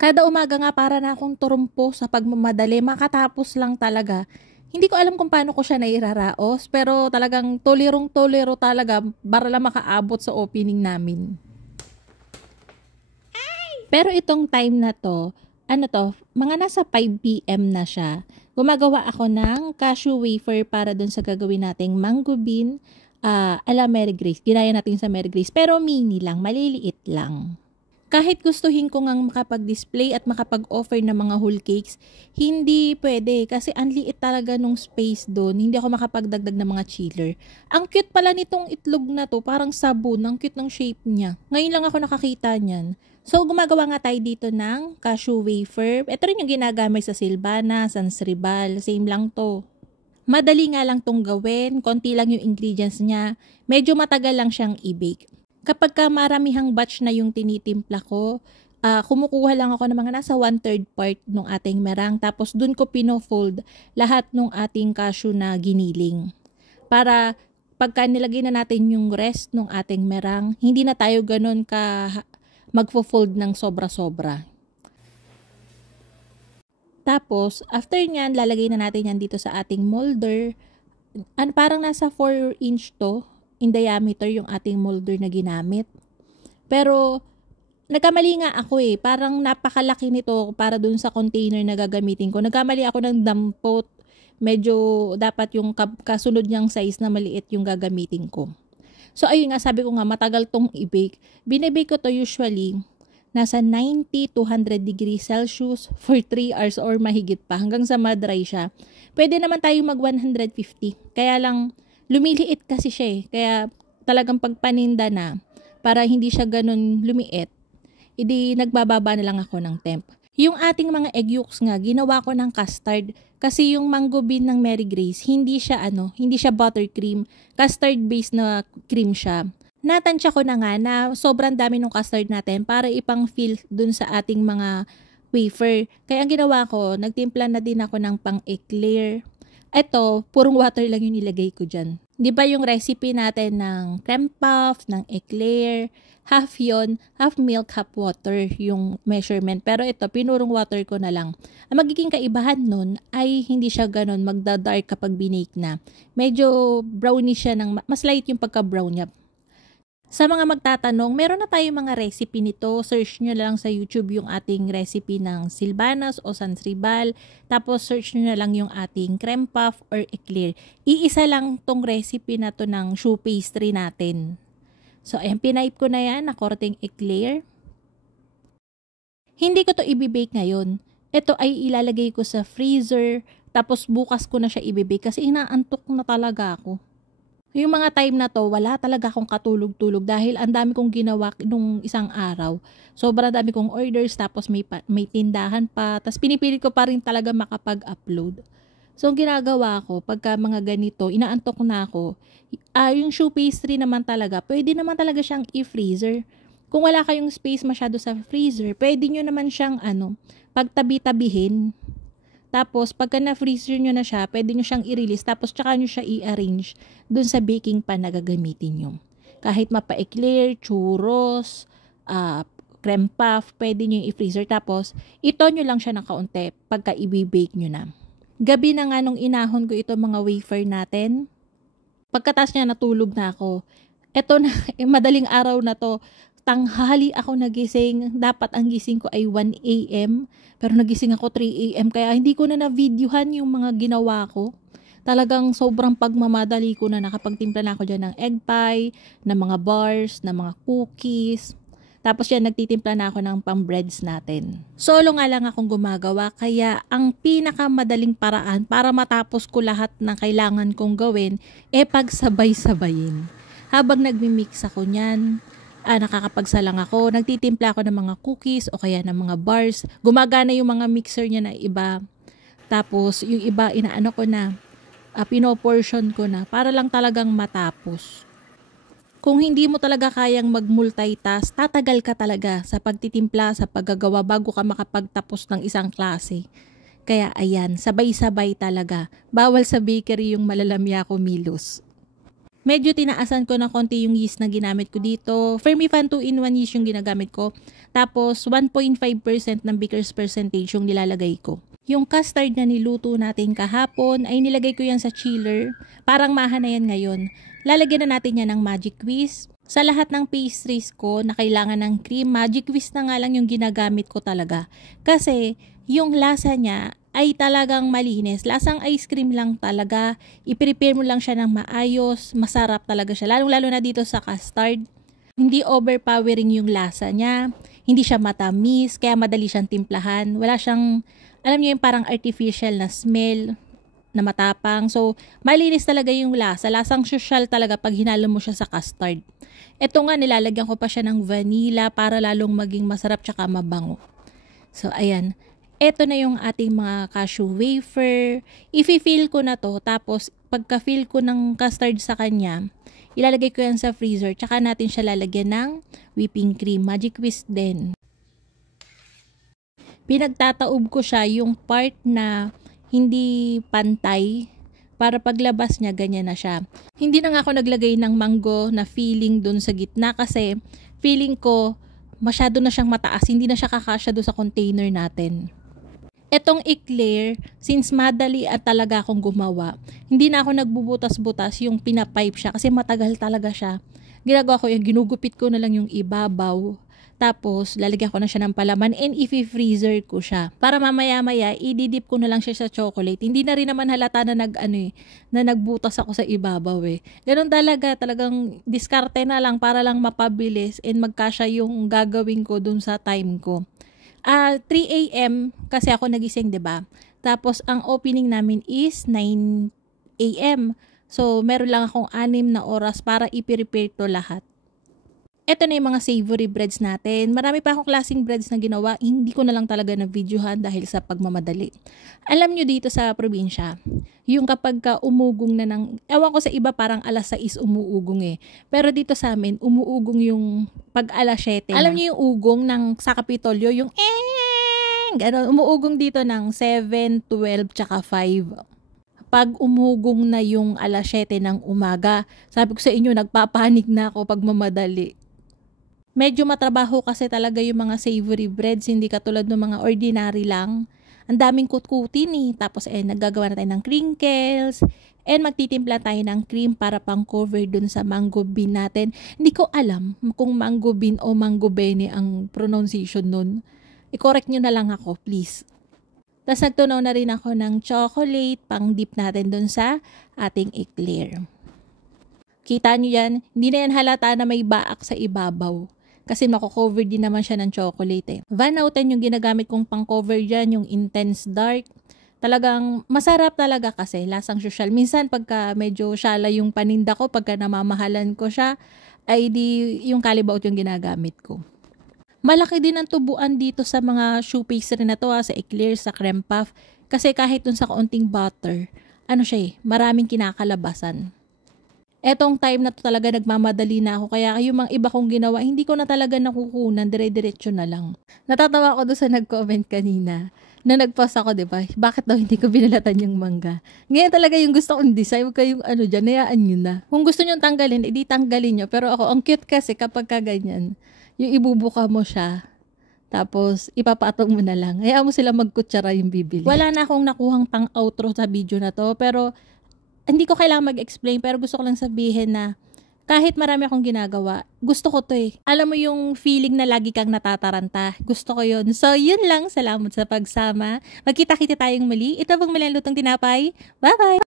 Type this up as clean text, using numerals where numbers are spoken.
Kada umaga nga para na akong turumpo sa pagmamadali, makatapos lang talaga. Hindi ko alam kung paano ko siya nairaraos, pero talagang tolirong-tolero talaga para lang makaabot sa opening namin. Pero itong time na to, mga nasa 5 PM na siya. Gumagawa ako ng cashew wafer para dun sa gagawin nating mango bean ala Mary Grace. Ginaya natin sa Mary Grace, pero mini lang, maliliit lang. Kahit gustuhin ko ngang makapag-display at makapag-offer ng mga whole cakes, hindi pwede kasi ang liit talaga nung space doon. Hindi ako makapagdagdag ng mga chiller. Ang cute pala nitong itlog na to, parang sabon. Ang cute ng shape niya. Ngayon lang ako nakakita niyan. So, gumagawa nga tayo dito ng cashew wafer. Ito rin yung ginagamit sa Silvana, Sansribal. Same lang to. Madali nga lang tong gawin. Konti lang yung ingredients niya. Medyo matagal lang siyang i-bake. Kapag maramihang batch na yung tinitimpla ko, kumukuha lang ako ng mga nasa 1/3 part ng ating merang. Tapos dun ko pino-fold lahat ng ating cashew na giniling. Para pagka nilagay na natin yung rest ng ating merang, hindi na tayo ganun ka magfo-fold ng sobra-sobra. Tapos, after nyan, lalagay na natin yan dito sa ating molder. Parang nasa 4 inch to in diameter yung ating molder na ginamit. Pero, nagkamali nga ako parang napakalaki nito para dun sa container na gagamitin ko. Nagkamali ako ng dampot. Medyo dapat yung kasunod niyang size na maliit yung gagamitin ko. So, ayun nga, sabi ko nga, matagal tong i-bake. Binibake ko to usually nasa 90 to 100 degrees Celsius for 3 hours or mahigit pa hanggang sa ma-dry siya. Pwede naman tayo mag 150. Kaya lang, lumiliit kasi siya Kaya talagang pagpaninda na, para hindi siya ganun lumiit, nagbababa na lang ako ng temp. Yung ating mga egg yolks nga, ginawa ko ng custard. Kasi yung mango bean ng Mary Grace, hindi siya buttercream. Custard-based na cream siya. Natansya ko na nga na sobrang dami ng custard natin para ipang-fill dun sa ating mga wafer. Kaya ang ginawa ko, nagtimpla na din ako ng pang-eclair. Ito, purong water lang yung nilagay ko dyan. Di ba yung recipe natin ng creme puff, ng eclair, half yon, half milk, half water yung measurement. Pero ito, pinurong water ko na lang. Ang magiging kaibahan nun ay hindi siya ganun magda-dark kapag binake na. Medyo brownish siya, mas light yung pagka-brown niya. Sa mga magtatanong, meron na tayong mga recipe nito. Search nyo lang sa YouTube yung ating recipe ng Silvanas o Sansribal. Tapos search nyo na lang yung ating creme puff or eclair. Iisa lang tong recipe na to ng choux pastry natin. So, ayan, pinipe ko na yan na korteng eclair. Hindi ko to ibibake ngayon. Ito ay ilalagay ko sa freezer. Tapos bukas ko na siya ibibake kasi inaantok na talaga ako. Yung mga time na to, wala talaga akong katulog-tulog dahil ang dami kong ginawa nung isang araw. Sobrang dami kong orders, tapos may tindahan pa, tapos pinipilit ko pa rin talaga makapag-upload. So, ang ginagawa ko, pagka mga ganito, inaantok na ako, yung choux pastry naman talaga, pwede naman talaga siyang i-freezer. Kung wala kayong space masyado sa freezer, pwede nyo naman siyang pagtabi-tabihin. Tapos, pagka na-freezer nyo na siya, pwede nyo siyang i-release. Tapos, tsaka nyo siya i-arrange dun sa baking pan na gagamitin nyo. Kahit mapa-eclair, churros, creme puff, pwede nyo i-freezer. Tapos, ito nyo lang siya ng kaunti pagka i-bake nyo na. Gabi na nga nung inahon ko ito mga wafer natin. Pagkatas niya, natulog na ako. Ito na, madaling araw na to. Tanghali ako nagising. Dapat ang gising ko ay 1 AM. Pero nagising ako 3 AM. Kaya hindi ko na na-videohan yung mga ginawa ko. Talagang sobrang pagmamadali ko na nakapagtimpla na ako dyan ng egg pie, ng mga bars, ng mga cookies. Tapos yan, nagtitimpla na ako ng pang-breads natin. Solo nga lang akong gumagawa. Kaya ang pinakamadaling paraan para matapos ko lahat ng kailangan kong gawin, pagsabay-sabayin. Habang nagmi-mix ako niyan, nakakapagsalang ako, nagtitimpla ako ng mga cookies o kaya ng mga bars. Gumagana yung mga mixer niya na iba. Tapos yung iba inaano ko na, pinoportion ko na para lang talagang matapos. Kung hindi mo talaga kayang mag-multitask, tatagal ka talaga sa pagtitimpla, sa paggagawa bago ka makapagtapos ng isang klase. Kaya ayan, sabay-sabay talaga. Bawal sa bakery yung malalamya kumilos. Medyo tinaasan ko na konti yung yeast na ginamit ko dito. Fermifan 2-in-1 yeast yung ginagamit ko. Tapos 1.5% ng baker's percentage yung nilalagay ko. Yung custard na niluto natin kahapon ay nilagay ko yan sa chiller. Parang maha na yan ngayon. Lalagyan na natin yan ng Magic Whisk. Sa lahat ng pastries ko na kailangan ng cream, Magic Whisk na nga lang yung ginagamit ko talaga. Kasi yung lasa niya ay talagang malinis. Lasang ice cream lang talaga. I-prepare mo lang siya ng maayos. Masarap talaga siya. Lalo na dito sa custard. Hindi overpowering yung lasa niya. Hindi siya matamis. Kaya madali siyang timplahan. Wala siyang, alam niyo yung parang artificial na smell na matapang. So, malinis talaga yung lasa. Lasang social talaga pag hinalo mo siya sa custard. Ito nga, nilalagyan ko pa siya ng vanilla para lalong maging masarap tsaka mabango. So, ayan. Ito na yung ating mga cashew wafer. I-fill ko na to. Tapos, pagka-fill ko ng custard sa kanya, ilalagay ko yan sa freezer. Tsaka natin siya lalagyan ng whipping cream. Magic Whisk din. Pinagtataob ko siya yung part na hindi pantay. Para paglabas niya, ganyan na siya. Hindi na nga ako naglagay ng mango na filling dun sa gitna. Kasi, feeling ko, masyado na siyang mataas. Hindi na siya kakasya dun sa container natin. Etong eclair, since madali at talaga akong gumawa, hindi na ako nagbubutas-butas yung pinapipe siya kasi matagal talaga siya. Ginagawa ko yung ginugupit ko na lang yung ibabaw. Tapos, lalagyan ko na siya ng palaman and i-freezer ko siya. Para mamaya-maya, ididip ko na lang siya sa chocolate. Hindi na rin naman halata na na nagbutas ako sa ibabaw eh. Ganun talaga, talagang diskarte na lang para lang mapabilis and magkasya yung gagawin ko dun sa time ko. 3 AM kasi ako nagising, 'di ba? Tapos ang opening namin is 9 AM. So meron lang akong 6 na oras para i-prepare to lahat. Ito na yung mga savory breads natin. Marami pa akong klaseng breads na ginawa. Hindi ko na lang talaga na videohan dahil sa pagmamadali. Alam nyo dito sa probinsya, yung kapag ka umugong na ng, ewan ko sa iba parang alas 6 umuugong eh. Pero dito sa amin, umuugong yung pag alas 7 na. Alam nyo yung ugong ng sa Kapitolyo, yung gano'n, umuugong dito ng 7, 12, tsaka 5. Pag umugong na yung alas 7 ng umaga, sabi ko sa inyo, nagpapanik na ako pag mamadali. Medyo matrabaho kasi talaga yung mga savory breads, hindi katulad ng mga ordinary lang. Ang daming kutkutin eh. Tapos naggagawa na tayo ng crinkles. And magtitimpla tayo ng cream para pang cover dun sa mango bean natin. Hindi ko alam kung mango bean o mango bene ang pronunciation nun. I-correct nyo na lang ako, please. Tapos nagtunaw na rin ako ng chocolate pang dip natin dun sa ating eclair. Kita nyo yan, hindi na yan halata na may baak sa ibabaw. Kasi mako-cover din naman siya ng chocolate eh. Van Houten yung ginagamit kong pang-cover dyan, yung intense dark. Talagang masarap talaga kasi, lasang social. Minsan pagka medyo syala yung paninda ko, pagka namamahalan ko siya, ay di yung Calibaut yung ginagamit ko. Malaki din ang tubuan dito sa mga choux pastry na to sa eclair, sa creme puff. Kasi kahit dun sa kaunting butter, maraming kinakalabasan. Etong time na to talaga nagmamadali na ako. Kaya yung mga iba kong ginawa, hindi ko na talaga nakukunan. Dire-diretso na lang. Natatawa ako doon sa nag-comment kanina. Na nag-post ako, diba? Bakit daw hindi ko binalatan yung mangga? Ngayon talaga yung gusto kong design. Huwag kayong dyan, hayaan nyo na. Kung gusto nyo tanggalin, edi tanggalin nyo. Pero ako, ang cute kasi kapag kaganyan, yung ibubuka mo siya. Tapos, ipapatong mo na lang. Hayaan mo sila magkutsara yung bibili. Wala na akong nakuhang pang-outro sa video na to. Pero, hindi ko kailangan mag-explain pero gusto ko lang sabihin na kahit marami akong ginagawa, gusto ko to eh. Alam mo yung feeling na lagi kang natataranta. Gusto ko yun. So, yun lang. Salamat sa pagsama. Magkita-kita tayong muli. Ito bang malalutong tinapay? Bye-bye!